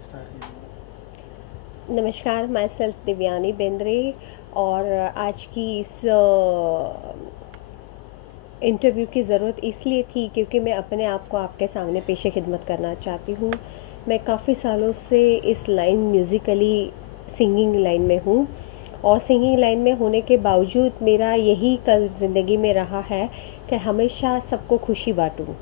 Start कीजिए। नमस्कार, मैं सेल्फ दिव्यानी बेंद्रे। और आज की इस इंटरव्यू की ज़रूरत इसलिए थी क्योंकि मैं अपने आप को आपके सामने पेशे खिदमत करना चाहती हूँ। मैं काफ़ी सालों से इस लाइन म्यूज़िकली सिंगिंग लाइन में हूँ, और सिंगिंग लाइन में होने के बावजूद मेरा यही कल ज़िंदगी में रहा है कि हमेशा सबको खुशी बांटूँ।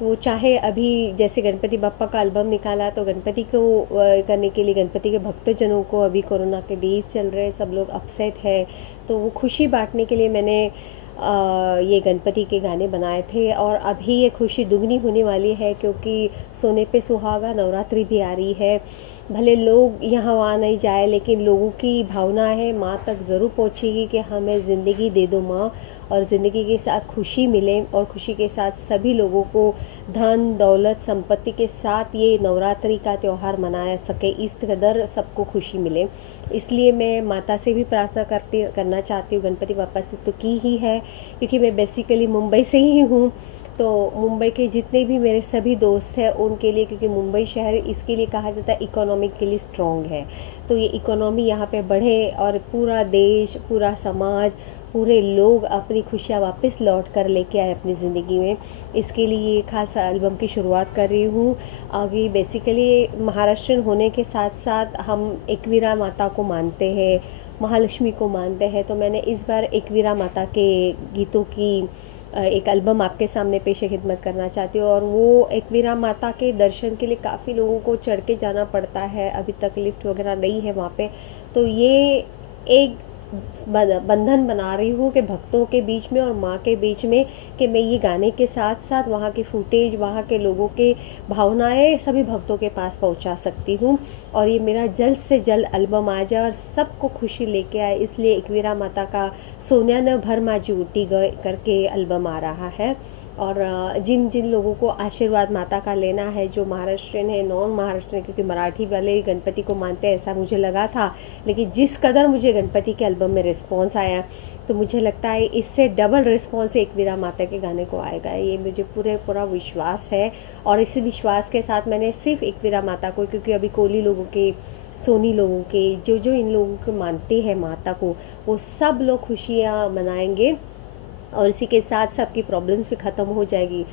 तो चाहे अभी जैसे गणपति बप्पा का एल्बम निकाला, तो गणपति को करने के लिए गणपति के भक्तजनों को, अभी कोरोना के डेज चल रहे हैं, सब लोग अपसेट है, तो वो खुशी बांटने के लिए मैंने ये गणपति के गाने बनाए थे। और अभी ये खुशी दुगनी होने वाली है क्योंकि सोने पे सुहागा नवरात्रि भी आ रही है। भले लोग यहाँ वहाँ नहीं जाए, लेकिन लोगों की भावना है माँ तक ज़रूर पहुँचेगी कि हमें ज़िंदगी दे दो माँ, और ज़िंदगी के साथ खुशी मिले, और खुशी के साथ सभी लोगों को धन दौलत संपत्ति के साथ ये नवरात्रि का त्यौहार मनाया सके, इस कदर सबको खुशी मिले। इसलिए मैं माता से भी प्रार्थना करना चाहती हूँ, गणपति बापा से तो की ही है, क्योंकि मैं बेसिकली मुंबई से ही हूँ। तो मुंबई के जितने भी मेरे सभी दोस्त हैं उनके लिए, क्योंकि मुंबई शहर इसके लिए कहा जाता है इकोनॉमिकली स्ट्रॉन्ग है, तो ये इकोनॉमी यहाँ पे बढ़े और पूरा देश, पूरा समाज, पूरे लोग अपनी खुशियाँ वापस लौट कर लेके आए अपनी ज़िंदगी में, इसके लिए ये खास एल्बम की शुरुआत कर रही हूँ। आगे बेसिकली महाराष्ट्रन होने के साथ साथ हम एकवीरा माता को मानते हैं, महालक्ष्मी को मानते हैं, तो मैंने इस बार एकवीरा माता के गीतों की एक एल्बम आपके सामने पेशे खिदमत करना चाहती हूँ। और वो एकवीरा माता के दर्शन के लिए काफ़ी लोगों को चढ़ के जाना पड़ता है, अभी तक लिफ्ट वगैरह नहीं है वहाँ पे, तो ये एक बंधन बना रही हूँ कि भक्तों के बीच में और माँ के बीच में, कि मैं ये गाने के साथ साथ वहाँ की फुटेज, वहाँ के लोगों के भावनाएं सभी भक्तों के पास पहुँचा सकती हूँ, और ये मेरा जल्द से जल्द एल्बम आ जाए और सबको खुशी लेके आए। इसलिए एकवीरा माता का सोनिया न भर माजी उठी गए करके एल्बम आ रहा है। और जिन जिन लोगों को आशीर्वाद माता का लेना है, जो महाराष्ट्रियन है, नॉन महाराष्ट्रियन, क्योंकि मराठी वाले गणपति को मानते हैं ऐसा मुझे लगा था, लेकिन जिस कदर मुझे गणपति के एल्बम में रिस्पॉन्स आया, तो मुझे लगता है इससे डबल रिस्पॉन्स एकवीरा माता के गाने को आएगा, ये मुझे पूरा विश्वास है। और इसी विश्वास के साथ मैंने सिर्फ एकवीरा माता को, क्योंकि अभी कोली लोगों के, सोनी लोगों के, जो जो इन लोगों को मानते हैं माता को, वो सब लोग खुशियाँ मनाएंगे, और इसी के साथ सबकी प्रॉब्लम्स भी ख़त्म हो जाएगी।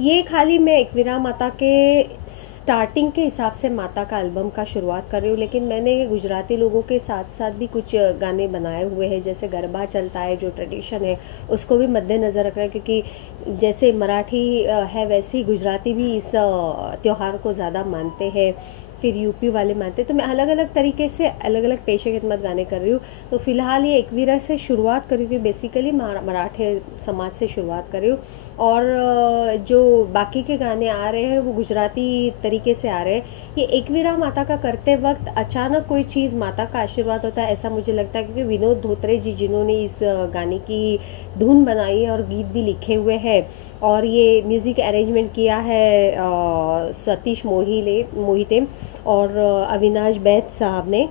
ये खाली मैं एकवीरा माता के स्टार्टिंग के हिसाब से माता का एल्बम का शुरुआत कर रही हूँ, लेकिन मैंने गुजराती लोगों के साथ साथ भी कुछ गाने बनाए हुए हैं, जैसे गरबा चलता है जो ट्रेडिशन है उसको भी मद्देनज़र रख रहा है, क्योंकि जैसे मराठी है वैसे ही गुजराती भी इस त्यौहार को ज़्यादा मानते हैं, फिर यूपी वाले मानते हैं, तो मैं अलग अलग तरीके से अलग अलग पेशे खिदमत गाने कर रही हूँ। तो फ़िलहाल ये एकवीरा से शुरुआत कर रही हूँ, बेसिकली मराठे समाज से शुरुआत कर रही हूँ, और जो बाकी के गाने आ रहे हैं वो गुजराती तरीके से आ रहे हैं। ये एकवीरा माता का करते वक्त अचानक कोई चीज़, माता का आशीर्वाद होता है ऐसा मुझे लगता है, क्योंकि विनोद धोत्रे जी जिन्होंने इस गाने की धुन बनाई है और गीत भी लिखे हुए हैं, और ये म्यूज़िक अरेंजमेंट किया है सतीश मोहिते और अविनाश बैद साहब ने,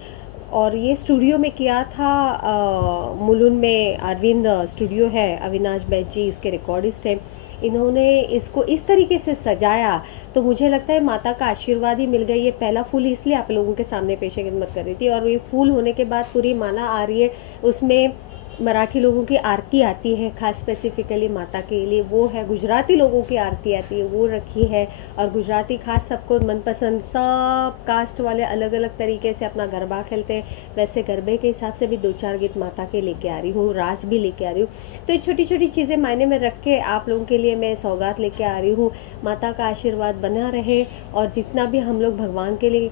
और ये स्टूडियो में किया था मुलुंड में, अरविंद स्टूडियो है, अविनाश बैद जी इसके रिकॉर्डिस्ट हैं, इन्होंने इसको इस तरीके से सजाया, तो मुझे लगता है माता का आशीर्वाद ही मिल गया। ये पहला फूल इसलिए आप लोगों के सामने पेशे खिदमत कर रही थी, और ये फूल होने के बाद पूरी माला आ रही है, उसमें मराठी लोगों की आरती आती है खास स्पेसिफिकली माता के लिए, वो है, गुजराती लोगों की आरती आती है वो रखी है, और गुजराती खास सबको मनपसंद, सब कास्ट वाले अलग अलग तरीके से अपना गरबा खेलते हैं, वैसे गरबे के हिसाब से भी 2-4 गीत माता के लेके आ रही हूँ, रास भी लेके आ रही हूँ। तो ये छोटी छोटी चीज़ें मायने में रख के आप लोगों के लिए मैं सौगात लेके आ रही हूँ। माता का आशीर्वाद बना रहे, और जितना भी हम लोग भगवान के लिए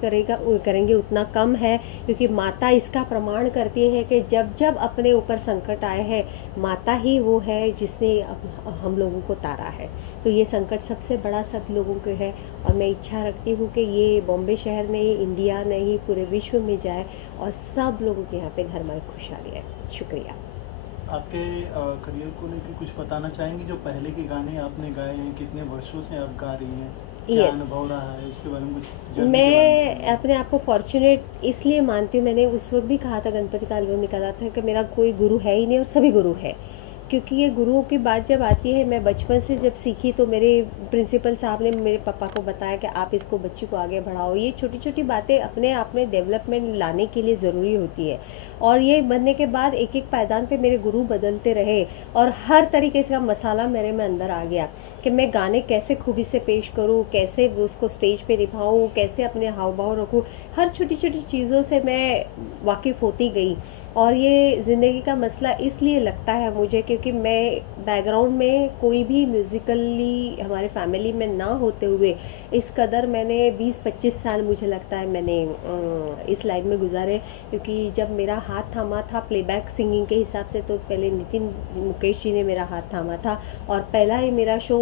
करेंगे उतना कम है, क्योंकि माता इसका प्रमाण करती है कि जब जब अपने ऊपर संकट आए हैं, माता ही वो है जिसने हम लोगों को तारा है। तो ये संकट सबसे बड़ा सब लोगों के है, और मैं इच्छा रखती हूँ कि ये बॉम्बे शहर नहीं, इंडिया नहीं, पूरे विश्व में जाए, और सब लोगों के यहाँ पे घर में खुशहाली है। शुक्रिया। आपके करियर को लेकर कुछ बताना चाहेंगी? जो पहले के गाने आपने गाए हैं, कितने वर्षों से आप गा रही हैं, क्या यस, अनुभव रहा है, उसके बारे में कुछ जर्नी के बारे में मैं बताइए। अपने आप को फॉर्चुनेट इसलिए मानती हूँ, मैंने उस वक्त भी कहा था गणपति का एल्बम निकाला था कि मेरा कोई गुरु है ही नहीं और सभी गुरु है, क्योंकि ये गुरुओं की बात जब आती है, मैं बचपन से जब सीखी तो मेरे प्रिंसिपल साहब ने मेरे पापा को बताया कि आप इसको बच्ची को आगे बढ़ाओ। ये छोटी छोटी बातें अपने आप में डेवलपमेंट लाने के लिए ज़रूरी होती है। और ये बनने के बाद एक एक पायदान पे मेरे गुरु बदलते रहे और हर तरीके से का मसाला मेरे में अंदर आ गया कि मैं गाने कैसे खूबी से पेश करूँ, कैसे उसको स्टेज पे निभाऊँ, कैसे अपने हाव भाव रखूँ। हर छोटी छोटी चीज़ों से मैं वाकिफ़ होती गई। और ये ज़िंदगी का मसला इसलिए लगता है मुझे क्योंकि मैं बैकग्राउंड में कोई भी म्यूज़िकली हमारे फैमिली में ना होते हुए इस कदर मैंने 20-25 साल मुझे लगता है मैंने इस लाइन में गुजारे। क्योंकि जब मेरा हाथ थामा था प्लेबैक सिंगिंग के हिसाब से तो पहले नितिन मुकेश जी ने मेरा हाथ थामा था। और पहला ही मेरा शो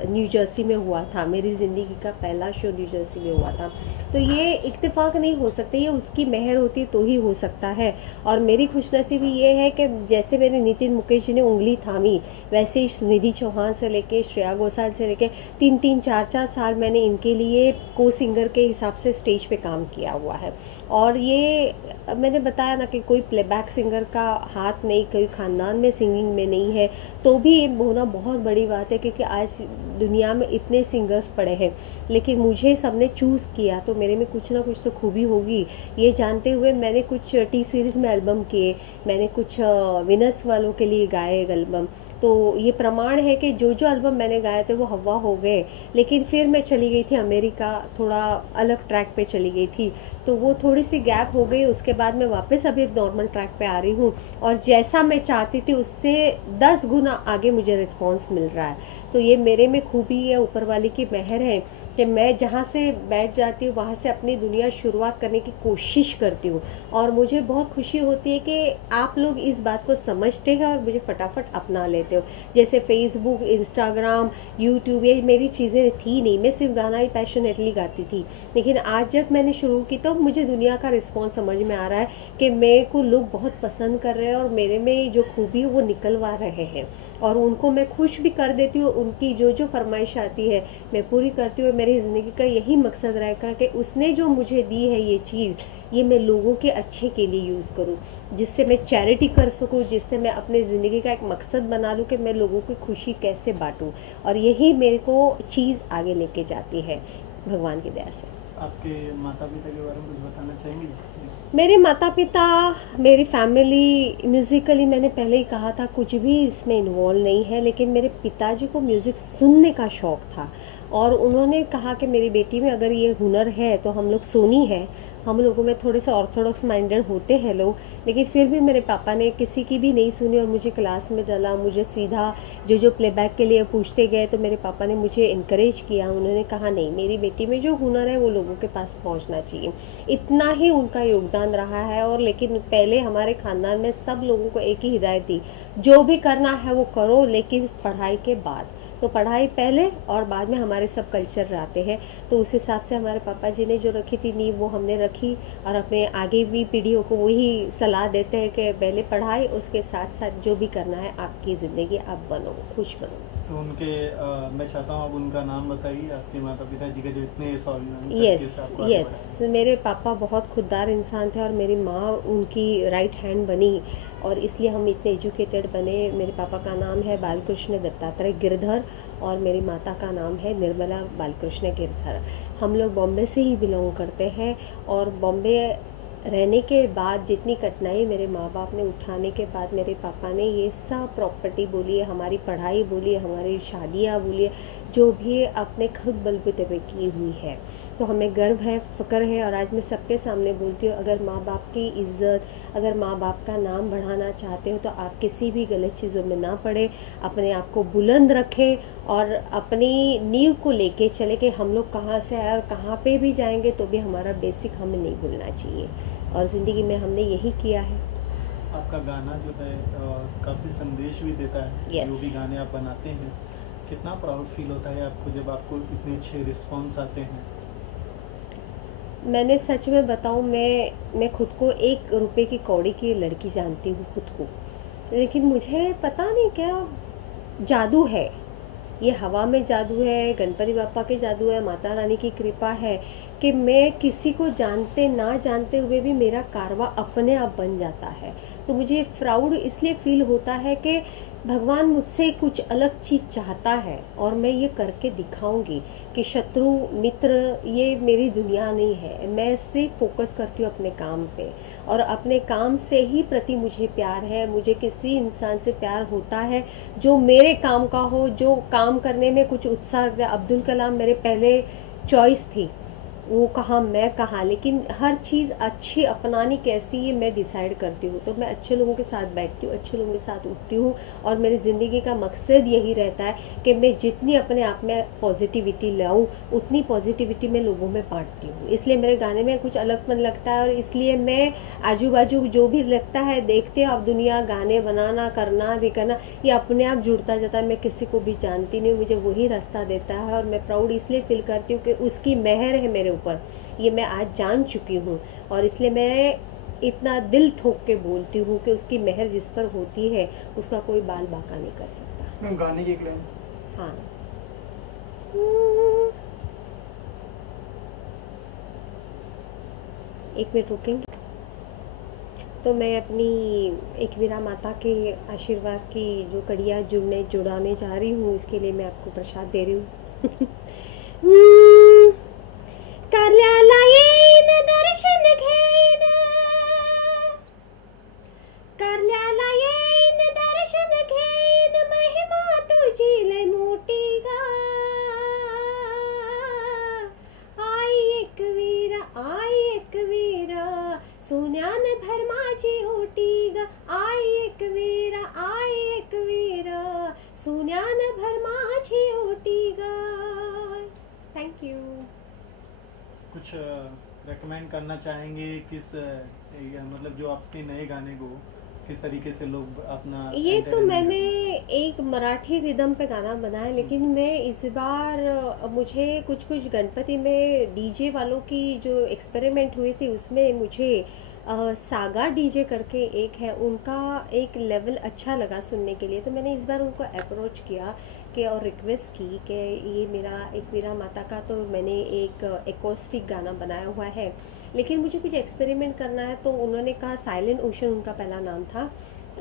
न्यू जर्सी में हुआ था, मेरी ज़िंदगी का पहला शो न्यू जर्सी में हुआ था। तो ये इत्तेफाक नहीं हो सकते, ये उसकी मेहर होती तो ही हो सकता है। और मेरी खुशनसीबी ये है कि जैसे मेरे नितिन मुकेश जी ने उंगली थामी, वैसे ही सुनिधि चौहान से लेके श्रेया घोषाल से लेके 3-3, 4-4 साल मैंने इनके लिए को सिंगर के हिसाब से स्टेज पे काम किया हुआ है। और ये मैंने बताया ना कि कोई प्लेबैक सिंगर का हाथ नहीं, कोई ख़ानदान में सिंगिंग में नहीं है, तो भी ये होना बहुत बड़ी बात है। क्योंकि आज दुनिया में इतने सिंगर्स पड़े हैं, लेकिन मुझे सबने चूज़ किया तो मेरे में कुछ ना कुछ तो खूबी होगी। ये जानते हुए मैंने कुछ टी सीरीज़ में एल्बम किए, मैंने कुछ विनर्स वालों के लिए गाए एल्बम। तो ये प्रमाण है कि जो जो एल्बम मैंने गाए थे वो हवा हो गए। लेकिन फिर मैं चली गई थी अमेरिका, थोड़ा अलग ट्रैक पे चली गई थी, तो वो थोड़ी सी गैप हो गई। उसके बाद मैं वापस अभी नॉर्मल ट्रैक पे आ रही हूँ और जैसा मैं चाहती थी उससे 10 गुना आगे मुझे रिस्पांस मिल रहा है। तो ये मेरे में खूबी है, ऊपर वाले की मेहर है कि मैं जहाँ से बैठ जाती हूँ वहाँ से अपनी दुनिया शुरुआत करने की कोशिश करती हूँ। और मुझे बहुत खुशी होती है कि आप लोग इस बात को समझते हैं और मुझे फटाफट अपना लेते हो। जैसे फेसबुक, इंस्टाग्राम, यूट्यूब, ये मेरी चीज़ें थी नहीं, मैं सिर्फ गाना ही पैशनेटली गाती थी। लेकिन आज जब मैंने शुरू की तो मुझे दुनिया का रिस्पॉन्स समझ में आ रहा है कि मेरे को लोग बहुत पसंद कर रहे हैं और मेरे में जो खूबी है वो निकलवा रहे हैं। और उनको मैं खुश भी कर देती हूँ, उनकी जो जो फरमाइश आती है मैं पूरी करती हूँ। मेरी ज़िंदगी का यही मकसद रहेगा कि उसने जो मुझे दी है ये चीज़, ये मैं लोगों के अच्छे के लिए यूज़ करूँ, जिससे मैं चैरिटी कर सकूँ, जिससे मैं अपनी ज़िंदगी का एक मकसद बना लूँ कि मैं लोगों की खुशी कैसे बांटूँ। और यही मेरे को चीज़ आगे लेके जाती है भगवान की दया से। आपके माता पिता के बारे में कुछ बताना चाहेंगे? मेरे माता पिता, मेरी फैमिली म्यूज़िकली मैंने पहले ही कहा था कुछ भी इसमें इन्वॉल्व नहीं है। लेकिन मेरे पिताजी को म्यूज़िक सुनने का शौक़ था और उन्होंने कहा कि मेरी बेटी में अगर ये हुनर है तो हम लोग सोनी है। हम लोगों में थोड़े से ऑर्थोडॉक्स माइंडेड होते हैं लोग, लेकिन फिर भी मेरे पापा ने किसी की भी नहीं सुनी और मुझे क्लास में डाला। मुझे सीधा जो जो प्लेबैक के लिए पूछते गए तो मेरे पापा ने मुझे इनकरेज किया। उन्होंने कहा नहीं, मेरी बेटी में जो हुनर है वो लोगों के पास पहुंचना चाहिए। इतना ही उनका योगदान रहा है। और लेकिन पहले हमारे ख़ानदान में सब लोगों को एक ही हिदायत थी, जो भी करना है वो करो, लेकिन पढ़ाई के बाद। तो पढ़ाई पहले और बाद में हमारे सब कल्चर आते हैं। तो उस हिसाब से हमारे पापा जी ने जो रखी थी नींव वो हमने रखी और अपने आगे भी पीढ़ियों को वही सलाह देते हैं कि पहले पढ़ाई, उसके साथ साथ जो भी करना है आपकी ज़िंदगी आप बनो, खुश बनो। तो उनके मैं चाहता हूँ आप उनका नाम बताइए, आपके माता पिता जी के जो इतने यस, मेरे पापा बहुत खुददार इंसान थे और मेरी माँ उनकी राइट हैंड बनी और इसलिए हम इतने एजुकेटेड बने। मेरे पापा का नाम है बालकृष्ण दत्तात्रेय गिरधर और मेरी माता का नाम है निर्मला बालकृष्ण गिरधर। हम लोग बॉम्बे से ही बिलोंग करते हैं और बॉम्बे रहने के बाद जितनी कठिनाई मेरे माँ बाप ने उठाने के बाद मेरे पापा ने ये सब प्रॉपर्टी बोलिए, हमारी पढ़ाई बोलिए, हमारी शादियाँ बोलिए, जो भी अपने खुद बलबूते पे की हुई है। तो हमें गर्व है, फ़क्र है। और आज मैं सबके सामने बोलती हूँ, अगर माँ बाप की इज़्ज़त, अगर माँ बाप का नाम बढ़ाना चाहते हो तो आप किसी भी गलत चीज़ों में ना पड़े, अपने आप को बुलंद रखें और अपनी नींव को लेके चले कि हम लोग कहाँ से आए और कहाँ पे भी जाएंगे तो भी हमारा बेसिक हमें नहीं भूलना चाहिए। और ज़िंदगी में हमने यही किया है। आपका गाना जो है काफ़ी संदेश भी देता है। Yes. जो भी गाने आप बनाते हैं, कितना प्राउड फील होता है आपको जब आपको इतने अच्छे रिस्पॉन्स आते हैं? मैंने सच में बताऊं, मैं खुद को 1 रुपए की कौड़ी की लड़की जानती हूँ खुद को। लेकिन मुझे पता नहीं क्या जादू है, ये हवा में जादू है, गणपति बापा के जादू है, माता रानी की कृपा है कि मैं किसी को जानते ना जानते हुए भी मेरा कारवा अपने आप बन जाता है। तो मुझे प्राउड इसलिए फील होता है कि भगवान मुझसे कुछ अलग चीज़ चाहता है और मैं ये करके दिखाऊंगी कि शत्रु मित्र ये मेरी दुनिया नहीं है। मैं सिर्फ फोकस करती हूँ अपने काम पे, और अपने काम से ही प्रति मुझे प्यार है। मुझे किसी इंसान से प्यार होता है जो मेरे काम का हो, जो काम करने में कुछ उत्साह रखता है। अब्दुल कलाम मेरे पहले चॉइस थी, वो कहाँ मैं कहाँ, लेकिन हर चीज़ अच्छी अपनानी कैसी ये मैं डिसाइड करती हूँ। तो मैं अच्छे लोगों के साथ बैठती हूँ, अच्छे लोगों के साथ उठती हूँ, और मेरी ज़िंदगी का मकसद यही रहता है कि मैं जितनी अपने आप में पॉजिटिविटी लाऊं उतनी पॉजिटिविटी मैं लोगों में बांटती हूँ। इसलिए मेरे गाने में कुछ अलगपन लगता है, और इसलिए मैं आजू बाजू जो भी लगता है देखते हो आप दुनिया, गाने बनाना करना नहीं करना ये अपने आप जुड़ता जाता है। मैं किसी को भी जानती नहीं, मुझे वही रास्ता देता है, और मैं प्राउड इसलिए फील करती हूँ कि उसकी मेहर है मेरे ऊपर, ये मैं आज जान चुकी हूँ। और इसलिए मैं इतना दिल ठोक के बोलती हूँ कि उसकी मेहर जिस पर होती है उसका कोई बाल बाका नहीं कर सकता। मैम गाने की एक लाइन। हाँ। एक मिनट रुकेंगे। तो मैं अपनी एक वीरा माता के आशीर्वाद की जो कड़िया जुड़ाने जा रही हूँ, इसके लिए मैं आपको प्रसाद दे रही हूँ। कार्याला येईन दर्शन घेईन, कार्याला येईन दर्शन घेईन, महिमा तुझी लय मोठी गा। आई एक वीरा सोन्यान भर माझी ओटी ग। आई एक वीरा सोन्यान भर माझी ओटी ग। Thank you. कुछ रेकमेंड करना चाहेंगे किस मतलब जो आपके नए गाने को किस तरीके से लोग अपना ये तो entertainment मैंने करें? एक मराठी रिदम पे गाना बनाया, लेकिन मैं इस बार मुझे कुछ गणपति में डीजे वालों की जो एक्सपेरिमेंट हुई थी उसमें मुझे सागा डीजे करके एक है, उनका एक लेवल अच्छा लगा सुनने के लिए। तो मैंने इस बार उनको अप्रोच किया कि और रिक्वेस्ट की कि ये मेरा एक वीरा माता का तो मैंने एक एकोस्टिक गाना बनाया हुआ है, लेकिन मुझे कुछ एक्सपेरिमेंट करना है। तो उन्होंने कहा, साइलेंट ओशन उनका पहला नाम था,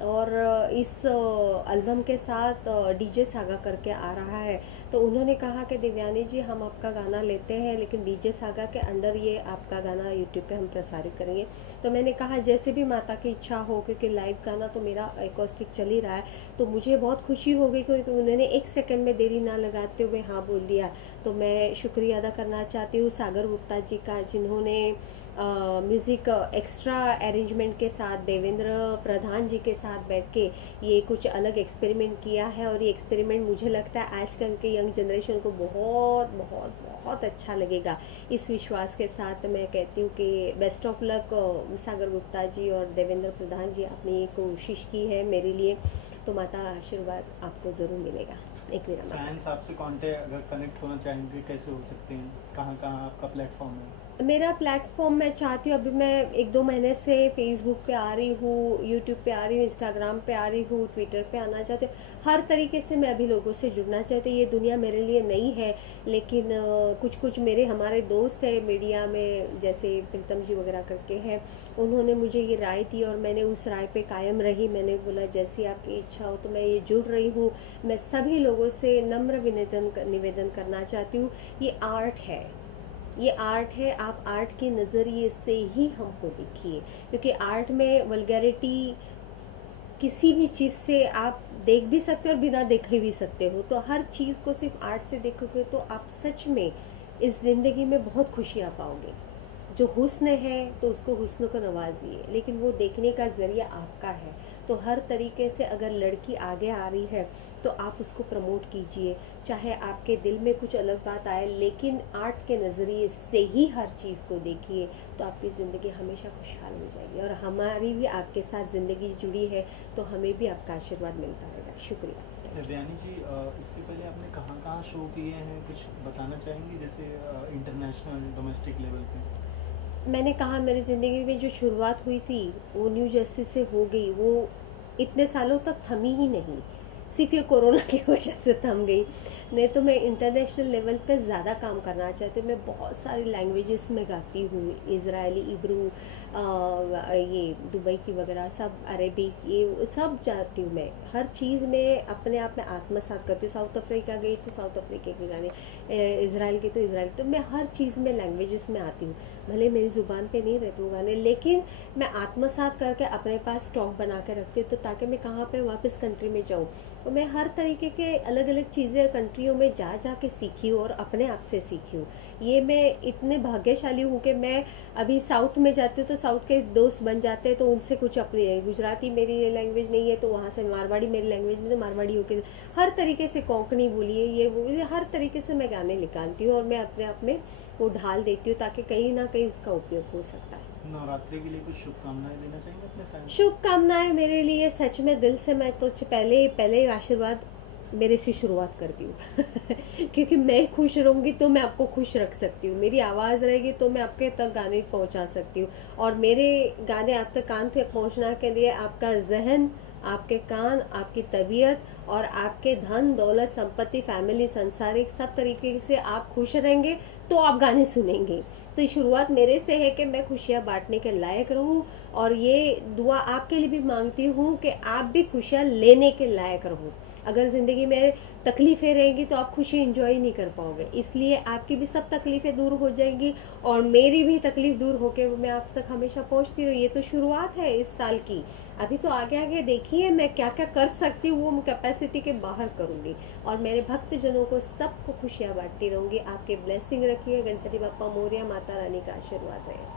और इस एल्बम के साथ डीजे सागा करके आ रहा है। तो उन्होंने कहा कि देवयानी जी हम आपका गाना लेते हैं, लेकिन डीजे सागा के अंडर ये आपका गाना यूट्यूब पे हम प्रसारित करेंगे। तो मैंने कहा जैसे भी माता की इच्छा हो, क्योंकि लाइव गाना तो मेरा एकोस्टिक चल ही रहा है। तो मुझे बहुत खुशी हो गई क्योंकि उन्होंने एक सेकंड में देरी ना लगाते हुए हाँ बोल दिया। तो मैं शुक्रिया अदा करना चाहती हूँ सागर गुप्ता जी का, जिन्होंने म्यूज़िक एक्स्ट्रा अरेंजमेंट के साथ देवेंद्र प्रधान जी के साथ बैठ के ये कुछ अलग एक्सपेरिमेंट किया है। और ये एक्सपेरिमेंट मुझे लगता है आजकल के यंग जनरेशन को बहुत बहुत बहुत अच्छा लगेगा। इस विश्वास के साथ मैं कहती हूँ कि बेस्ट ऑफ लक सागर गुप्ता जी और देवेंद्र प्रधान जी, आपने ये कोशिश की है मेरे लिए, तो माता आशीर्वाद आपको ज़रूर मिलेगा। एक मेरा फैंस आपसे कांटेक्ट अगर कनेक्ट होना चाहेंगे कैसे हो सकते हैं, कहाँ कहाँ आपका प्लेटफॉर्म है? मेरा प्लेटफॉर्म मैं चाहती हूँ, अभी मैं 1-2 महीने से फेसबुक पे आ रही हूँ, यूट्यूब पे आ रही हूँ, इंस्टाग्राम पे आ रही हूँ, ट्विटर पे आना चाहती हूँ। हर तरीके से मैं अभी लोगों से जुड़ना चाहती हूँ। ये दुनिया मेरे लिए नई है, लेकिन कुछ मेरे हमारे दोस्त हैं मीडिया में, जैसे प्रीतम जी वगैरह करके हैं, उन्होंने मुझे ये राय दी और मैंने उस राय पे कायम रही। मैंने बोला जैसी आपकी इच्छा हो, तो मैं ये जुड़ रही हूँ। मैं सभी लोगों से नम्र निवेदन करना चाहती हूँ, ये आर्ट है, ये आर्ट है। आप आर्ट के नज़रिए से ही हमको देखिए, क्योंकि आर्ट में वल्गैरिटी किसी भी चीज़ से आप देख भी सकते हो और बिना देखे भी सकते हो। तो हर चीज़ को सिर्फ आर्ट से देखोगे तो आप सच में इस ज़िंदगी में बहुत खुशियाँ पाओगे। जो हुस्न है तो उसको हुस्न को नवाजिए, लेकिन वो देखने का ज़रिया आपका है। तो हर तरीके से अगर लड़की आगे आ रही है तो आप उसको प्रमोट कीजिए, चाहे आपके दिल में कुछ अलग बात आए, लेकिन आर्ट के नज़रिए से ही हर चीज़ को देखिए, तो आपकी ज़िंदगी हमेशा खुशहाल हो जाएगी। और हमारी भी आपके साथ ज़िंदगी जुड़ी है, तो हमें भी आपका आशीर्वाद मिलता रहेगा। शुक्रिया। देवयानी जी, इसके पहले आपने कहाँ कहाँ शो किए हैं, कुछ बताना चाहेंगी, जैसे इंटरनेशनल डोमेस्टिक लेवल पे? मैंने कहा मेरी ज़िंदगी में जो शुरुआत हुई थी वो न्यू जर्सी से हो गई, वो इतने सालों तक थमी ही नहीं। सिर्फ ये कोरोना की वजह से थम गई, नहीं तो मैं इंटरनेशनल लेवल पे ज़्यादा काम करना चाहती हूँ। मैं बहुत सारी लैंग्वेजेस में गाती हूँ, इज़राइली, इब्रू, ये दुबई की वगैरह सब, अरेबिक, ये सब जाती हूँ मैं। हर चीज़ में अपने आप में आत्मसात करती हूँ। साउथ अफ्रीका गई तो साउथ अफ्रीका के गाने, इज़राइल के तो इज़राइल, तो मैं हर चीज़ में लैंग्वेजेस में आती हूँ। भले मेरी ज़ुबान पे नहीं रहते वो गाने, लेकिन मैं आत्मसात करके अपने पास स्टॉक बना के रखती हूँ, तो ताकि मैं कहाँ पे वापस कंट्री में जाऊँ। तो मैं हर तरीके के अलग अलग चीज़ें कंट्रियों में जा जा के सीखी हूँ और अपने आप से सीखी हूँ। ये मैं इतने भाग्यशाली हूँ कि मैं अभी साउथ में जाती हूँ तो साउथ के दोस्त बन जाते हैं, तो उनसे कुछ अपनी गुजराती मेरी लैंग्वेज नहीं है तो वहाँ से मारवाड़ी मेरी लैंग्वेज में, तो मारवाड़ी होके हर तरीके से, कोंकणी बोलिए, ये वो, ये हर तरीके से मैं गाने निकालती हूँ और मैं अपने आप में वो ढाल देती हूँ, ताकि कहीं ना कहीं उसका उपयोग हो सकता है। नवरात्रि के लिए कुछ शुभकामनाएं देना चाहेंगे अपने फैन? शुभकामनाएं मेरे लिए, सच में दिल से मैं तो पहले पहले आशीर्वाद मेरे से शुरुआत करती हूँ क्योंकि मैं खुश रहूँगी तो मैं आपको खुश रख सकती हूँ, मेरी आवाज़ रहेगी तो मैं आपके तक गाने पहुँचा सकती हूँ। और मेरे गाने आप तक कान तक पहुँचना के लिए आपका जहन, आपके कान, आपकी तबीयत और आपके धन दौलत संपत्ति फैमिली संसारिक सब तरीके से आप खुश रहेंगे तो आप गाने सुनेंगे। तो ये शुरुआत मेरे से है कि मैं खुशियाँ बांटने के लायक रहूं, और ये दुआ आपके लिए भी मांगती हूँ कि आप भी खुशियाँ लेने के लायक रहो। अगर ज़िंदगी में तकलीफ़ें रहेंगी तो आप खुशी एंजॉय नहीं कर पाओगे, इसलिए आपकी भी सब तकलीफ़ें दूर हो जाएंगी और मेरी भी तकलीफ़ दूर होकर मैं आप तक हमेशा पहुँचती रहूँ। ये तो शुरुआत है इस साल की, अभी तो आगे आगे देखिए मैं क्या क्या कर सकती हूँ, वो मैं कैपेसिटी के बाहर करूँगी और मेरे भक्तजनों को सबको खुशियाँ बांटती रहूँगी। आपके ब्लेसिंग रखिए, गणपति बप्पा मोरया, माता रानी का आशीर्वाद रहे।